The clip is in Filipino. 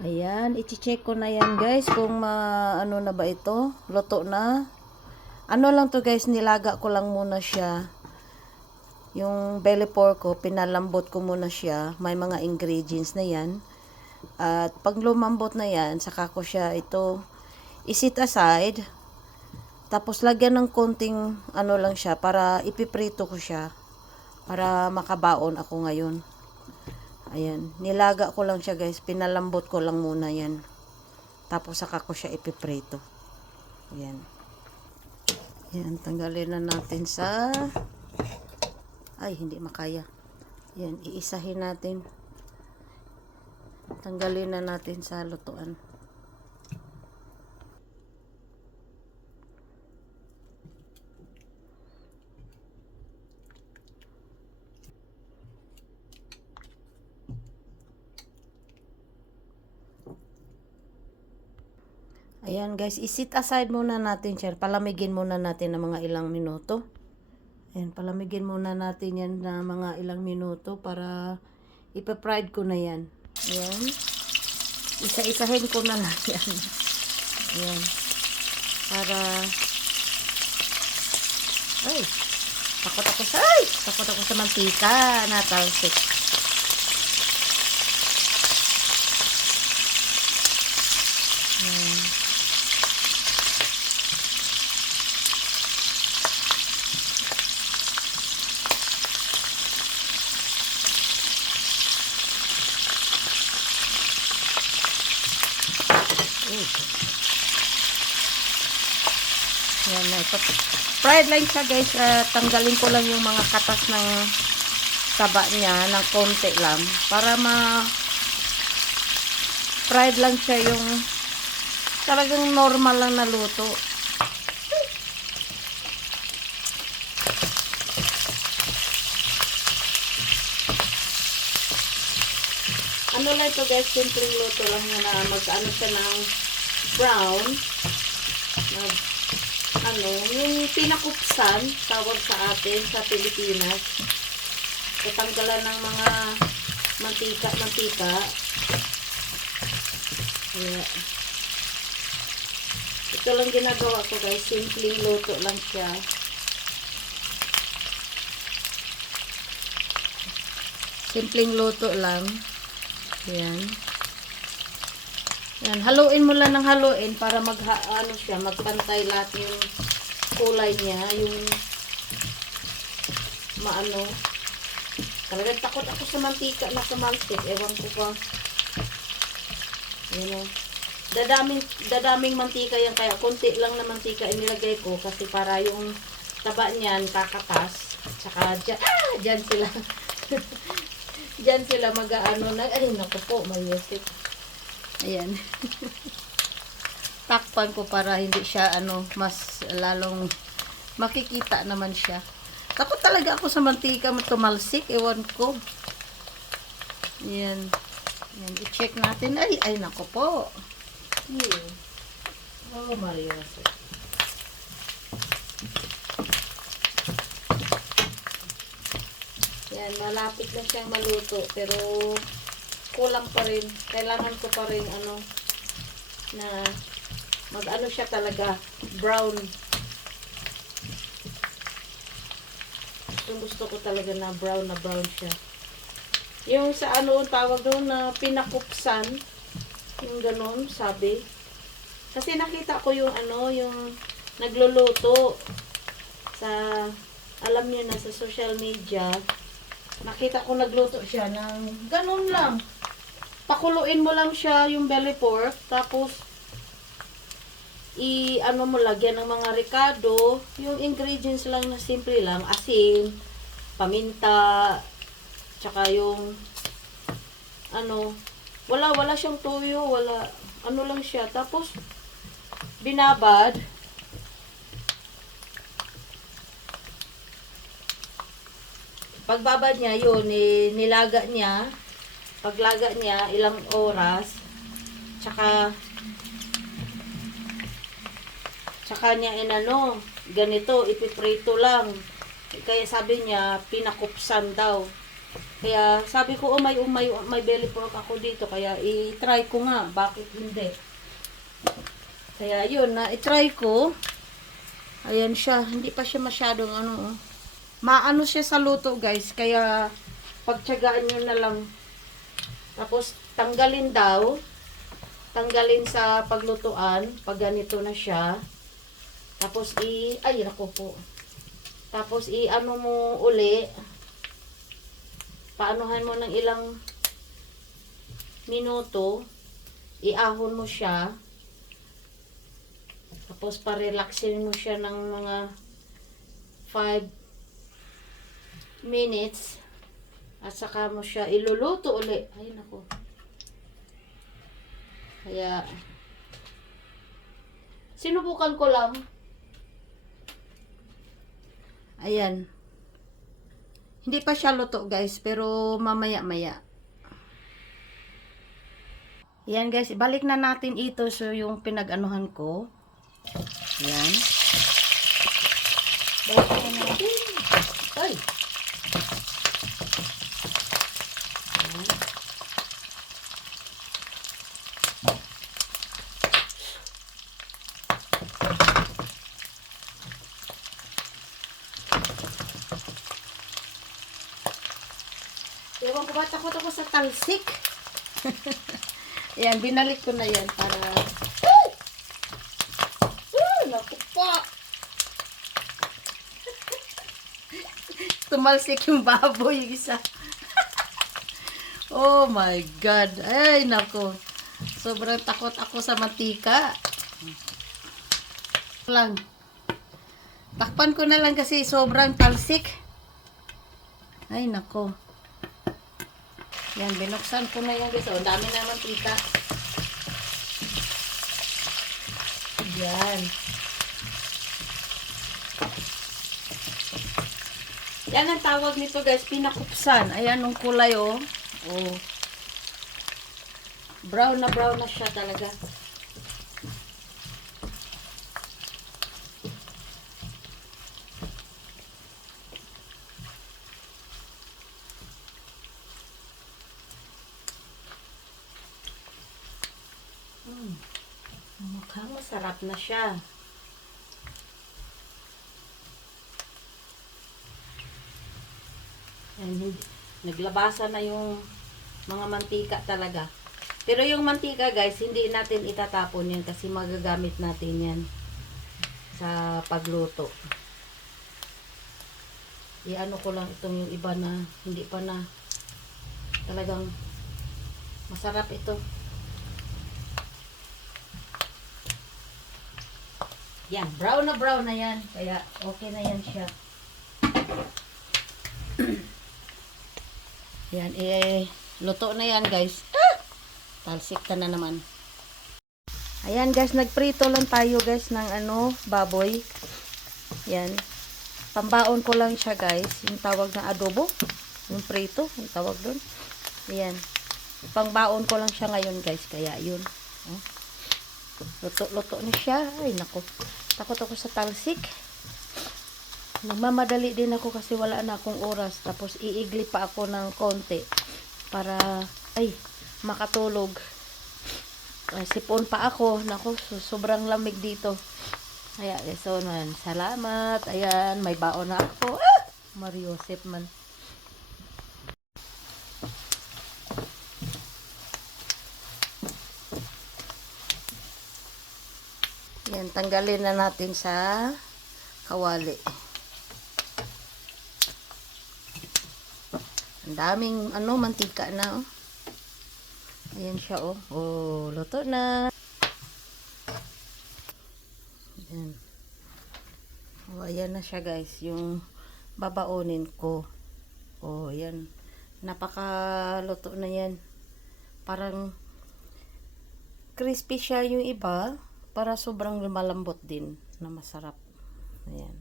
Ayan, i-check ko na yan guys kung ano na ba ito, luto na. Ano lang to guys, nilaga ko lang muna siya. Yung belly pork ko, pinalambot ko muna siya. May mga ingredients na yan. At pag lumambot na yan, saka ko siya ito isit aside. Tapos lagyan ng konting ano lang siya para ipiprito ko siya. Para makabaon ako ngayon. Ayan, nilaga ko lang siya guys, pinalambot ko lang muna yan. Tapos saka ko siya ipiprito. Ayan. Ayan, tanggalin na natin sa... Ay, hindi makaya. Ayan, iisahin natin. Tanggalin na natin sa lutuan. Ayan guys, isit aside muna natin siya. Palamigin muna natin ng mga ilang minuto. Ayan, palamigin muna natin yan na mga ilang minuto para ipa-fried ko na yan. Ayan. Isa-isahin ko na lang yan. Ayan. Para... Ay! Takot ako sa mantika na talsik. Ayan. Yan na ito. Fried lang siya guys. Tanggalin ko lang yung mga katas ng taba niya ng konti lang. Para fried lang siya yung talagang normal lang na luto. Ano lang ito guys, simpleng luto lang yun na mag-ano siya ng brown. Yung pinakupsan, tawag sa atin sa Pilipinas. Tatanggalan ng mga mantika. Kaya, ito lang ginagawa ko guys, simpleng luto lang siya. Simpleng luto lang. Ayan. Yan, haluin mo lang ng haluin para magpantay lahat yung kulay niya, yung Talagang takot ako sa mantika na kumalsik, ewan ko pa. Yan o. Dadaming mantika yan, kaya konti lang na mantika inilagay ko kasi para yung taba niyan kakatas. Tsaka dyan sila. Dyan sila ay naku po, mayusik. Ayan. Takpan ko para hindi siya mas lalong makikita naman siya. Takot talaga ako sa mantika tumalsik, ewan ko. Ayan. Ayan, i-check natin. Ay naku po. Oh, mayusik. Yan, malapit na siyang maluto pero kulang pa rin. Kailangan ko pa rin na siya talaga brown. Gusto ko talaga na brown siya. Yung sa tawag doon na pinakupsan, yung ganun, sabi. Kasi nakita ko yung yung nagluluto sa, alam niyo na, sa social media. Nakita ko nagluto siya ng ganun lang. Pakuluin mo lang siya yung belly pork. Tapos, lagyan ng mga ricado. Yung ingredients lang na simple lang. Asin, paminta, tsaka yung, wala siyang toyo, lang siya. Tapos, binabad. Pagbabad niya, yun, nilaga niya. Paglaga niya, ilang oras. Tsaka niya ganito, ipiprito lang. Kaya sabi niya, pinakupsan daw. Kaya sabi ko, may belly pork ako dito. Kaya i-try ko nga. Bakit hindi? Kaya yun, i-try ko. Ayan siya. Hindi pa siya masyadong ano. Maano siya sa luto guys. Kaya pagtyagaan nyo na lang. Tapos tanggalin daw. Tanggalin sa paglutuan. Pag ganito na siya. Tapos ay nako po. Tapos ano mo uli. Paanuhan mo ng ilang minuto. Iahon mo siya. Tapos pa-relaxin mo siya ng mga 5 minutes. At saka mo siya iluluto uli. Ay nako. Kaya sinubukan ko lang. Ayan. Hindi pa siya luto guys, pero mamaya-maya. Ayan guys, balik na natin ito. So yung pinag-anuhan ko. Ayan. Balik na natin. Ay! Ayan. Ewan ko ba, takot ako sa talsik. Ayan, binalik ko na yan para... Naku pa! Tumalsik yung baboy yung isa. Oh my God. Ay, naku. Sobrang takot ako sa mantika. Lang. Takpan ko na lang kasi sobrang talsik. Ay, naku. Yan, binuksan ko na yung guys. Ang dami na mantika. Yan. Yan ang tawag nito guys, pinakupsan. Ayan yung kulay oh. Oh. Brown na siya talaga. Mukhang masarap na siya. Ayan, naglabasa na yung mga mantika talaga. Pero yung mantika guys, hindi natin itatapon yan kasi magagamit natin yan sa pagluto. Iano ko lang itong yung iba na hindi pa na talagang masarap ito. Yan, brown na yan. Kaya okay na yan siya. Yan, luto na yan guys. Talsik ka na naman. Ayan guys, nagprito lang tayo guys ng baboy. Yan. Pambaon ko lang siya guys. Yung tawag na adobo. Yung prito, yung tawag doon. Ayan. Pangbaon ko lang siya ngayon guys. Kaya yun. Luto na siya. Ay nako. Takot ako sa talsik. Nagmamadali din ako kasi wala na akong oras. Tapos iigli pa ako ng konti para makatulog. Sipon pa ako. Nako, sobrang lamig dito. Kaya so man, salamat. Ayan, may baon na ako. Mariosep man. Yan, tanggalin na natin sa kawali. Ang daming mantika na oh. Ayan siya oh. Oh, luto na. Ayan. Oh, ayan na siya guys. Yung babaonin ko. Oh, ayan. Napakaluto na yan. Parang crispy siya yung iba. Para sobrang malambot din na masarap. Ayan.